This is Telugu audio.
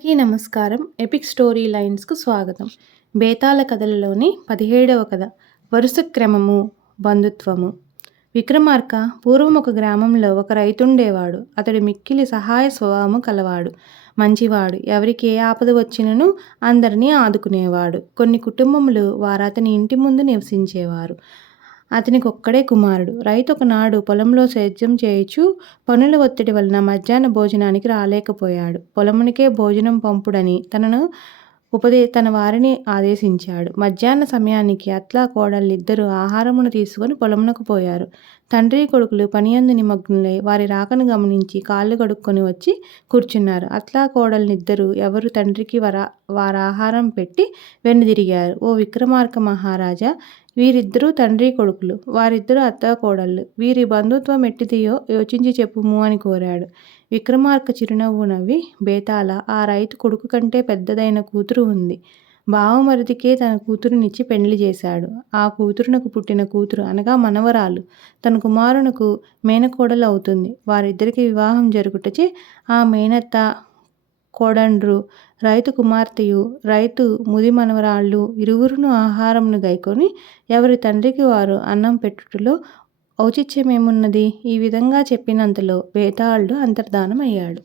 అందరికీ నమస్కారం. ఎపిక్ స్టోరీ లైన్స్‌కు స్వాగతం. బేతాళ కథలలోని 17వ కథ వరుస క్రమము, బంధుత్వము. విక్రమార్క పూర్వం ఒక గ్రామంలో ఒక రైతుండేవాడు. అతడు మిక్కిలి సహాయ స్వభావము కలవాడు. మంచివాడు. ఎవరికి ఏ ఆపద వచ్చినను అందరినీ ఆదుకునేవాడు. కొన్ని కుటుంబములు వారతని ఇంటి ముందు నివసించేవారు. అతనికొక్కడే కుమారుడు. రైతు ఒకనాడు పొలంలో సేద్యం చేయుచూ పనుల ఒత్తిడి వలన మధ్యాహ్న భోజనానికి రాలేకపోయాడు. పొలమునకే భోజనం పంపుడని తన వారిని ఆదేశించాడు. మధ్యాహ్న సమయానికి అత్లా కోడళ్ళిద్దరూ ఆహారమును తీసుకొని పొలమునకు పోయారు. తండ్రి కొడుకులు పనియందు నిమగ్నులై వారి రాకను గమనించి కాళ్ళు కడుక్కొని వచ్చి కూర్చున్నారు. అత్లా కోడళ్ళిద్దరూ ఎవరు తండ్రికి వారాహారం పెట్టి వెనుదిరిగారు. ఓ విక్రమార్క మహారాజా, వీరిద్దరూ తండ్రి కొడుకులు, వారిద్దరూ అత్తాకోడళ్ళు. వీరి బంధుత్వం ఎట్టిదియో యోచించి చెప్పుము అని కోరాడు. విక్రమార్క చిరునవ్వు నవ్వి, బేతాళ, ఆ రైతు కొడుకు కంటే పెద్దదైన కూతురు ఉంది. బావమరిదికే తన కూతురునిచ్చి పెండ్లి చేశాడు. ఆ కూతురునకు పుట్టిన కూతురు అనగా మనవరాలు తన కుమారునకు మేనకోడలు అవుతుంది. వారిద్దరికి వివాహం జరుగుటచే ఆ మేనత్త కోడండ్రు రైతు కుమార్తెయు రైతు ముది మనవరాళ్ళు ఇరువురును ఆహారమును గైకొని ఎవరి తండ్రికి వారు అన్నం పెట్టుటలో ఔచిత్యమేమున్నది? ఈ విధంగా చెప్పినంతలో బేతాళుడు అంతర్ధానం అయ్యాడు.